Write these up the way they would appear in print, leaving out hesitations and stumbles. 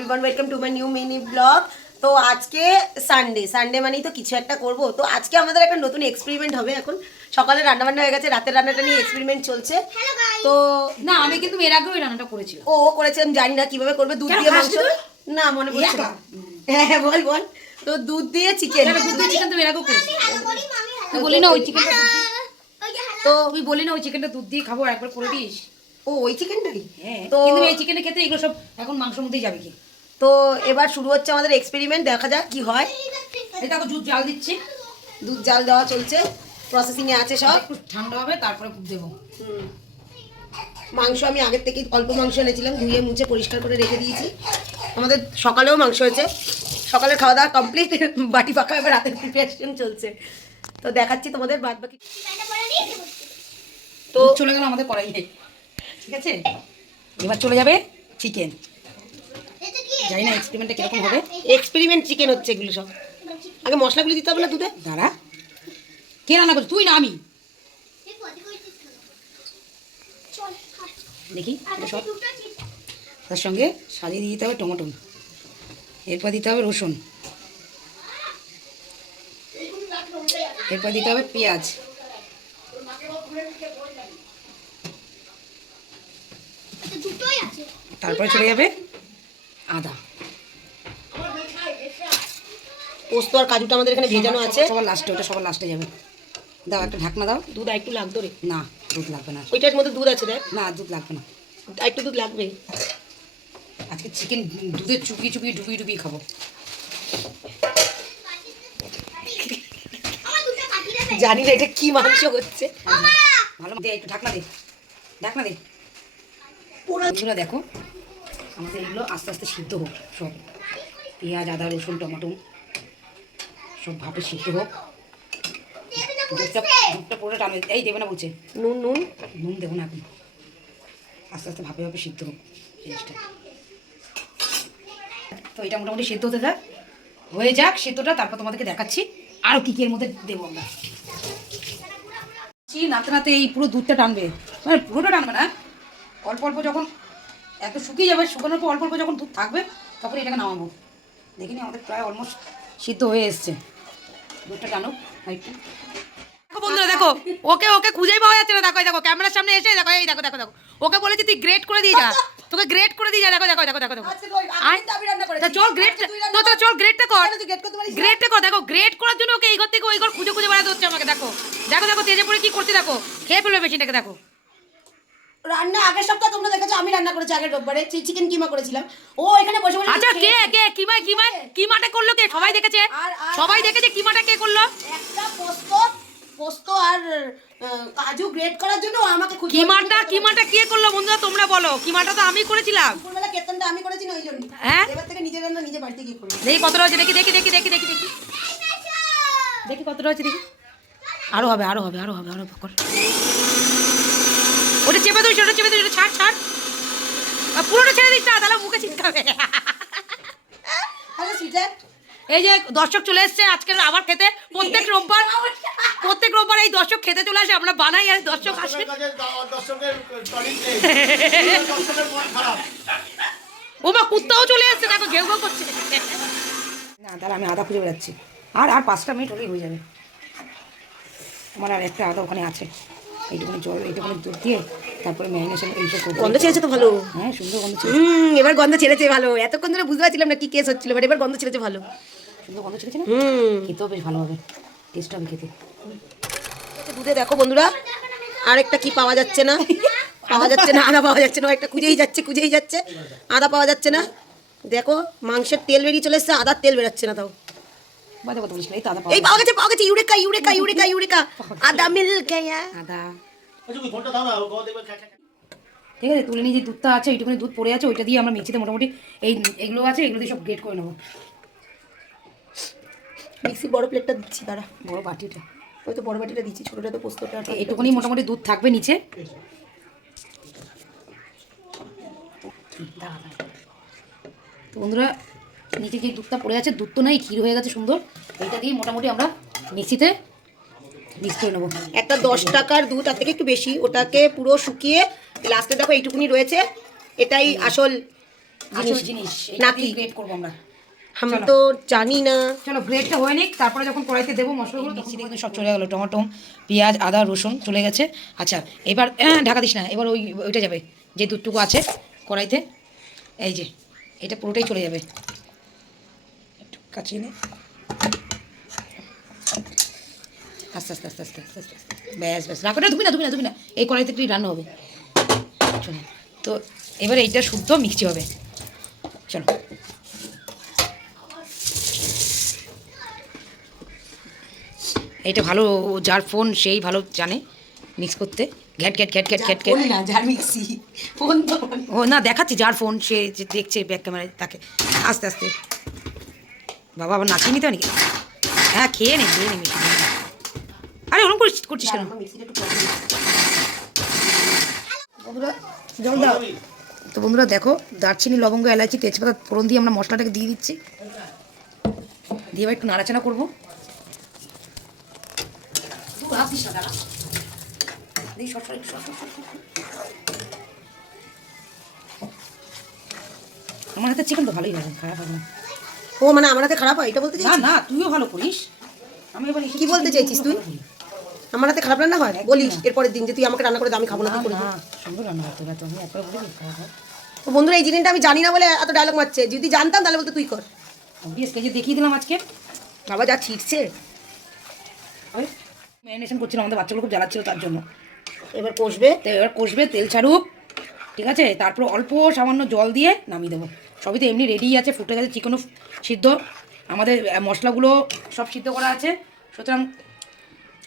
Everyone, welcome to my new mini blog. তো আজকে Sunday মানেই তো কিছু একটা করব। তো আজকে আমাদের একটা নতুন এক্সপেরিমেন্ট হবে। এখন সকালে রান্নাবান্না হয়ে গেছে, রাতের রান্নাটা নিয়ে এক্সপেরিমেন্ট চলছে। তো না, আমি কিন্তু এর আগেও এই রান্নাটা করেছিলাম। ও করেছে, আমি জানি না কিভাবে করবে। দুধ দিয়ে মাংস, না মনে পড়ছে না। হ্যাঁ বল বল। তো দুধ দিয়ে চিকেন, দুধ দিয়ে চিকেন তো এর আগেও করেছি। বলি না ওই চিকেনটা তো তুই বলি না ওই চিকেনটা দুধ দিয়ে খাবো, একবার করে দিস। ও ওই চিকেনটাই। হ্যাঁ, তো কিন্তু এই চিকেনে খেতে এগুলো সব এখন মাংসের মধ্যেই যাবে কি। তো এবার শুরু হচ্ছে আমাদের এক্সপেরিমেন্ট, দেখা যাক কি হয়। এই দেখো দুধ জাল দিচ্ছি, দুধ জাল দেওয়া চলছে, প্রসেসিং এ আছে সব। একটু ঠান্ডা হবে তারপরে দেবো। মাংস আমি আগের থেকে অল্প মাংস এনেছিলাম, ধুয়ে মুছে পরিষ্কার করে রেখে দিয়েছি। আমাদের সকালেও মাংস হয়েছে, সকালের খাওয়া দাওয়া কমপ্লিট, বাটি ফাঁকা, এবার রাতের প্রিপারেশন চলছে। তো দেখাচ্ছি তোমাদের বাদ বাকি। তো চলে গেল আমাদের কড়াইয়ে, ঠিক আছে। এবার চলে যাবে চিকেন। জানি না এক্সপেরিমেন্টটা কিরকম হবে। এক্সপেরিমেন্ট চিকেন হচ্ছে এগুলো সব। আগে মশলাগুলো দিতে হবে না দুধে। দাঁড়া, কে রান্না করছিস? তুই না আমি? দেখি সব তার সঙ্গে সাজিয়ে দিতে হবে টমেটো, এরপর দিতে হবে রসুন, এরপর দিতে হবে পেঁয়াজ, তারপরে চলে যাবে আদা। পোস্ত আর কাজুটা আমাদের এখানে ভেজানো আছে। সবার লাস্টে, ওটা সবার লাস্টে যাবে। দাও একটা ঢাকনা দাও। দুধ আর একটু লাগতো রে। না, দুধ লাগবে না। ওইটার মধ্যে দুধ আছে দেখ। না, দুধ লাগবে না। আর একটু দুধ লাগবে। আজকে চিকেন দুধে চুপিয়ে চুপিয়ে ডুবিয়ে ডুবিয়ে খাবো। জানি না এটা কি মাংস হচ্ছে। ভালো দে, একটু ঢাকনা দে, ঢাকনা দে। এগুলো দেখো, আমাদের এগুলো আস্তে আস্তে সিদ্ধ হোক সব। পেঁয়াজ, আদা, রসুন, টমেটো সব ভাবে সিদ্ধ হোক। দুধটা পুরো টানবে। এই দেবে না বলছে। নুন নুন নুন দেবো না এখন। আস্তে আস্তে ভাবে ভাবে সিদ্ধ হোক জিনিসটা। তো এটা মোটামুটি সিদ্ধ হতে থাক, হয়ে যাক সিদ্ধটা, তারপর তোমাদেরকে দেখাচ্ছি আরও কী কী এর মধ্যে দেবো আমরা। নাতে নাতে এই পুরো দুধটা টানবে, মানে পুরোটা টানবে না, অল্প অল্প। যখন এত শুকিয়ে যাবে, শুকানোর পর অল্প অল্প যখন দুধ থাকবে, তখন এটাকে নামাবো। দেখিনি আমাদের প্রায় অলমোস্ট সিদ্ধ হয়ে এসছে। দুধটা টানুক একটু। দেখো বন্ধুরা, দেখো ওকে ওকে খুঁজেই পাওয়া যাচ্ছে না। দেখো দেখো ক্যামেরার সামনে এসে দেখো, এই দেখো দেখো দেখো, ওকে বলেছি তুই গ্রেট করে দিয়ে যা, তোকে গ্রেট করে দিয়ে যা। দেখো দেখো দেখো দেখো দেখো, চল গ্রেট, তো চল গ্রেটটা কর, গ্রেটটা কর। দেখো গ্রেট করার জন্য ওকে এই ঘর থেকে ওই ঘর খুঁজে খুঁজে বেড়াতে হচ্ছে আমাকে। দেখো দেখো দেখো তেজে পড়ে কি করছে, দেখো খেয়ে ফেলবে মেশিনটাকে। দেখো রান্না আগের সপ্তাহে তোমরা দেখেছো আমি রান্না করেছি, আগের রোববারে চিকেন কিমা করেছিলাম। ও এখানে বসে বসে আচ্ছা, কে কে কিমাটা করলো কে? সবাই দেখেছে, সবাই দেখেছে কিমাটা কে করলো। একটা পোস্ত আর কাজু গ্রেট করার জন্য আমাকে খুঁজে কিমাটা কে করলো বন্ধুরা তোমরা বলো। কিমাটা তো আমি করেছিলাম। দুপুরবেলা কেতনটা আমি করেছি না, ওই জন্য। হ্যাঁ, এবার থেকে নিজের রান্না নিজে বাড়িতে গিয়ে করব। দেখি কত রয়েছে, দেখি দেখি দেখি দেখি দেখি দেখি দেখি কত রয়েছে, দেখি। আরো হবে আরো হবে আরো হবে আরো কর। ওটা চেপে দিস, ওটা চেপে দিস, ওটা ছাড় ছাড়, পুরোটা ছেড়ে দিস না, তাহলে মুখে ছিটকাবে। হ্যালো সুইটার, এই যে দর্শক চলে এসছে আজকে আবার খেতে। প্রত্যেক রোববার এই দর্শক খেতে চলে আসে, আমরা বানাই আর দর্শক আসে। ওমা কুত্তাও চলে এসছে, দেখো ঘেউ ঘেউ করছে। না তাহলে আমি আদা খুঁজে বেড়াচ্ছি। আর 5টা মিনিট হলেই হয়ে যাবে। আমার আর একটা আদা ওখানে আছে। এইটুখানি জল, এইটুখানি দুধ দিয়ে তারপরে ম্যারিনেশন এইসব করবো। গন্ধ ছেড়েছে তো ভালো। হ্যাঁ, সুন্দর গন্ধ ছেড়েছে। এবার গন্ধ ছেড়েছে ভালো। এতক্ষণ ধরে বুঝতে পারছিলাম না কি কেস হচ্ছিল, বাট এবার গন্ধ ছেড়েছে ভালো। সুন্দর গন্ধ ছেড়েছে না? খেতেও বেশ ভালো হবে, টেস্ট হবে খেতে। দুধে দেখো বন্ধুরা, আরেকটা কি পাওয়া যাচ্ছে না, পাওয়া যাচ্ছে না, আদা পাওয়া যাচ্ছে না। একটা খুঁজেই যাচ্ছে, আদা পাওয়া যাচ্ছে না। দেখো মাংসের তেল বেরিয়ে চলে এসছে, আদার তেল বেরোচ্ছে না। তাও বাজে কথা বলিস না, এই তো আদা এই পাওয়া গেছে, ইউরেকা, আদা মিল গয়া। আদা ঠিক আছে, তুলে নিয়ে যে দুধটা আছে, এইটুকুনি দুধ পড়ে আছে, ওইটা দিয়ে আমরা মিক্সিতে মোটামুটি এগুলো আছে, এগুলো দিয়ে সব গ্রেট করে নেবো। মিক্সি বড় প্লেটটা দিচ্ছি, দাঁড়া। বড় বাটিটা, ওই তো বড় বাটিটা দিচ্ছি, ছোটটা তো পোস্তটা। এইটুকুনি মোটামুটি দুধ থাকবে নিচে। তো বন্ধুরা, নিচে যে দুধটা পড়ে আছে, দুধ তো নাই, ক্ষীর হয়ে গেছে সুন্দর। এইটা দিয়ে মোটামুটি আমরা মিক্সিতে মিক্স করে নেবো। একটা 10 টাকার দুধ, তার থেকে একটু বেশি, ওটাকে পুরো শুকিয়ে লাস্টে দেখো এইটুকুনি রয়েছে। এটাই আসল আসল জিনিস নাকি? গ্রেট করবো আমরা। আমি তো জানি না। চলো গ্রেটটা হয়ে নিক, তারপরে যখন কড়াইতে দেবো মশলাগুলো মিক্সিতে কিন্তু সব চলে গেলো, টমেটো পেঁয়াজ আদা রসুন চলে গেছে। আচ্ছা এবার ঢাকা দিস না, এবার ওইটা যাবে যে দুধটুকু আছে কড়াইতে, এই যে এটা পুরোটাই চলে যাবে। একটু কাছে নে, আস্তে আস্তে আস্তে আস্তে আস্তে আস্তে আস্তে, ব্যাস ব্যাস রাখো, ধুবি না ধুবি না ধুবি না, এই কড়াইতে একটু রান্না হবে। চলো তো এবার এইটা শুদ্ধ মিক্সি হবে। চলো এইটা ভালো, যার ফোন সেই ভালো জানে মিক্স করতে, ঘ্যাট ঘ্যাট ঘ্যাট ঘ্যাট ঘ্যাট ঘ্যাট। না যার মিক্সি ফোন তো ও না দেখাচ্ছি, যার ফোন সে যে দেখছে ব্যাক ক্যামেরায় তাকে। আস্তে আস্তে বাবা আবার নাচিয়ে নিতে নাকি? হ্যাঁ খেয়ে নে খেয়ে নে মিষ্টি খেয়ে নে। আরে ওরকম করছিস কেন? বন্ধুরা জল দাও। তো বন্ধুরা দেখো, দারচিনি লবঙ্গ এলাচি তেজপাতা ফোড়ন দিয়ে আমরা মশলাটাকে দিয়ে দিচ্ছি, দিয়ে এবার একটু নাড়াচাড়া করবো। আমার হাতে চিকেন তো ভালোই হবে, খারাপ হবে না। ও মানে আমার হাতে খারাপ হয় এটা বলতে না চাইছিস? না তুইও ভালো করিস, আমি এবার কি বলতে চাইছিস তুই? আমার হাতে খারাপ রান্না হয় বলিস এরপরের দিন যে তুই আমাকে রান্না করে দে, আমি খাবো না, তুই করে দে। না সুন্দর রান্না করতে হবে, আমি একবার বলি খারাপ হয়। তো বন্ধুরা এই জিনিসটা আমি জানি না বলে এত ডায়লগ মারছে, যদি জানতাম তাহলে বলতে তুই কর। অবভিয়াস যে দেখিয়ে দিলাম আজকে। বাবা যা ছিটছে। ওই ম্যারিনেশন করছিলাম, আমাদের বাচ্চাগুলো খুব জ্বালাচ্ছিল তার জন্য। এবার কষবে। তো এবার কষবে, তেল ছাড়ুক, ঠিক আছে, তারপর অল্প সামান্য জল দিয়ে নামিয়ে দেবো। সবই তো এমনি রেডি আছে, ফুটে গেছে, চিকেনও সিদ্ধ, আমাদের মশলাগুলো সব সিদ্ধ করা আছে, সুতরাং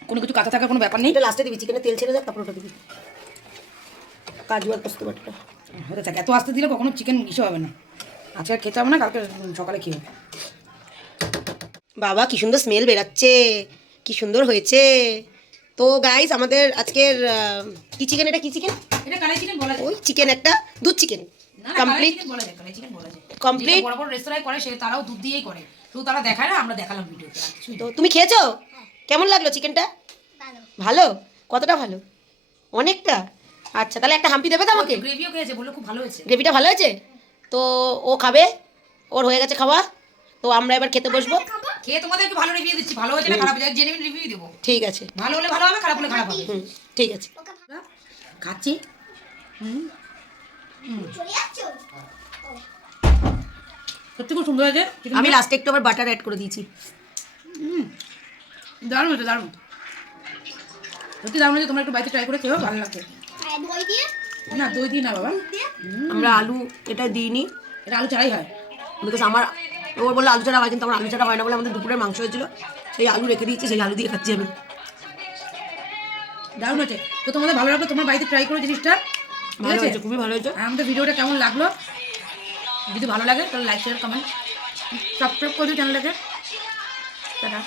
কোনো কিছু কাঁচা থাকার কোনো ব্যাপার নেই। এটা লাস্টে দিবি, চিকেনে তেল ছেড়ে যাক তারপর ওটা দিবি, কাজু আর পোস্ত বাটাটা। হতে থাকে, এত আস্তে দিলে কখনো চিকেন ইসে হবে না, আজকে আর খেতে হবে না, কালকে সকালে খেয়ে। বাবা কি সুন্দর স্মেল বেরাচ্ছে, কি সুন্দর হয়েছে। তো গাইস আমাদের আজকের কি চিকেন, এটা কি চিকেন? এটা কালাই চিকেন বলা যায়। ওই চিকেন একটা দুধ চিকেন না না, কালাই কমপ্লিট। চিকেন বলা যায়, কালাই চিকেন বলা যায়। Complete? যেটা বড় বড় রেস্তোরাঁয় করে সে তারাও দুধ দিয়েই করে, শুধু তারা দেখায় না, আমরা দেখালাম ভিডিওতে। তো তুমি খেয়েছো? কেমন লাগলো চিকেনটা? ভালো? কতটা ভালো? অনেকটা? আচ্ছা তাহলে একটা হাম্পি দেবে তো আমাকে? গ্রেভিও খেয়েছে, বললো খুব ভালো হয়েছে। গ্রেভিটা ভালো হয়েছে? তো ও খাবে, ওর হয়ে গেছে খাওয়া, তো আমরা এবার খেতে বসবো। খেয়ে তোমাদেরকে ভালো রিভিউ দিচ্ছি, ভালো হয়েছে না খারাপ হয়েছে জেনুইন রিভিউ দেবো। ঠিক আছে। ভালো হলে ভালো হবে, খারাপ হলে খারাপ হবে। ঠিক আছে। খাচ্ছি। সত্যি খুব সুন্দর হয়েছে। আমি লাস্টে একটু আবার বাটার অ্যাড করে দিয়েছি। দারুণ হয়েছে, দারুণ, সত্যি দারুণ হয়েছে। তোমরা একটু বাড়িতে ট্রাই করে খেও, ভালো লাগছে। না দই দিয়ে না বাবা, আমরা আলু এটা দিইনি, এটা আলু ছাড়াই হয়। বিকজ আমার ও বললো আলু ছাড়া হয়, কিন্তু আমার আলু ছাড়া হয় না বলে আমাদের দুপুরের মাংস হয়েছিল, সেই আলু রেখে দিয়েছি, সেই আলু দিয়ে খাচ্ছি আমি। দারুণ হয়েছে। তো তোমাদের ভালো লাগলো, তোমার বাড়িতে ট্রাই করো জিনিসটা, ঠিক ভালো আছে? হয়েছে, খুবই ভালো হয়েছে। আর আমাদের ভিডিওটা কেমন লাগলো, যদি ভালো লাগে তাহলে লাইক শেয়ার কমেন্ট সাবস্ক্রাইব করে দিও চ্যানেলটাকে। টাটা।